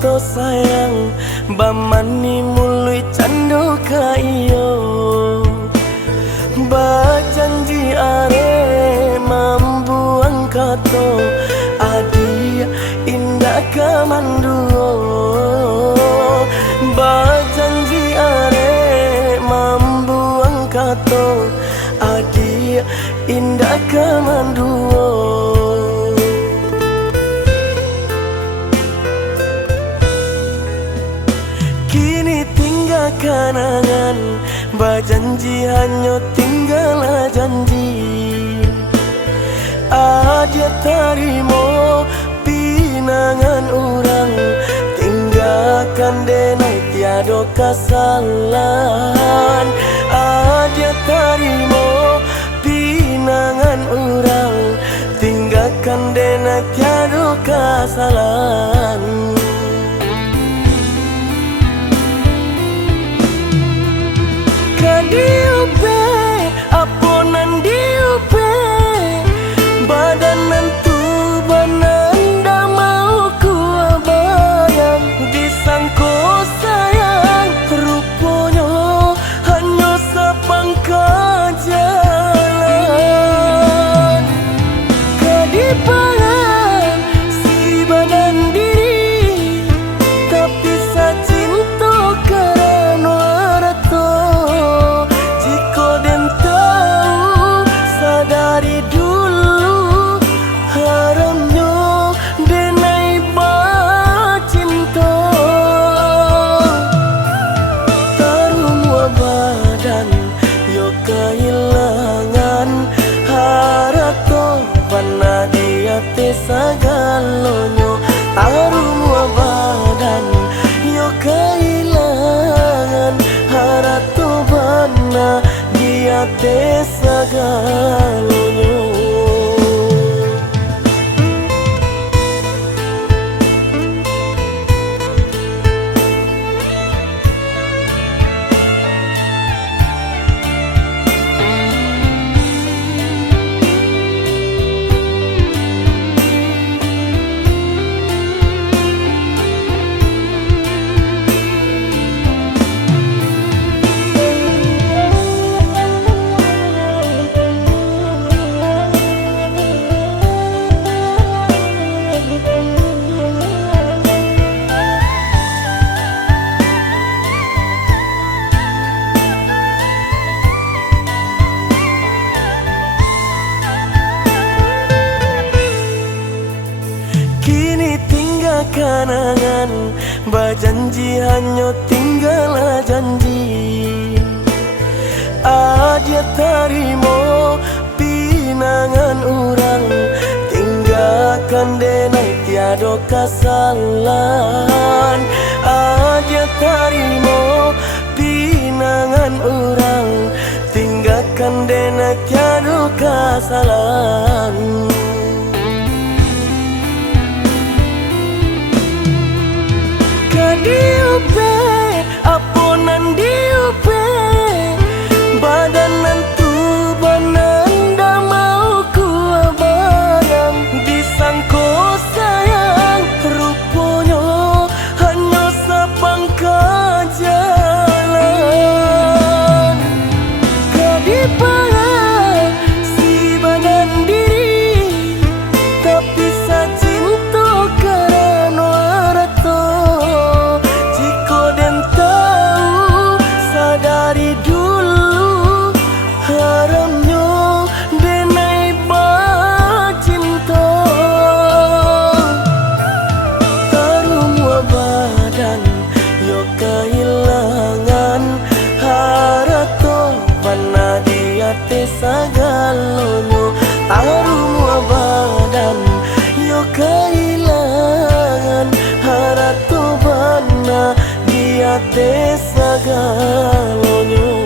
to sayang bamani mului cando ka iyo bajanji are mambuang kato adi indah kamanduo bajanji are mambuang kato adi indah kamanduo. Kini tinggal kenangan, berjanji hanya tinggal janji. Dia tarimo pinangan orang, tinggalkan denai tiada kesalahan. Dia tarimo pinangan orang, tinggalkan denai tiada kesalahan. Diupe, aponan diupe, badanan tu bananda mau ku bayang, disangko sayang, rupanya hanya sepangkat jalan. Kadipangan si badan diri, tapi sa cinta karena rato. Dari dulu haramnya denai bacinta, tarumwa badan yo kehilangan harato pana di ate sagalonyo. Tarumwa badan yo kehilangan harato pana di ate sagalonyo. Kini tinggal kenangan, berjanji hanya tinggal janji. Dia tarimo pinangan orang, tinggalkan denai tiada kesalahan. Dia tarimo pinangan orang, tinggalkan denai tiada kesalahan. Diupe, aponan diupe, badanan tu bananda mau ku bayang, disangko sayang, rupanya hanya sepangkat jalan. Kadipangan si badan diri, tapi sa cinta karena rato. Dari dulu haramnya denai bacinta, tarumwa badan yo kehilangan harato pana di ate sagalonyo. Tarumwa badan yo kehilangan harato pana di ate sagalonyo.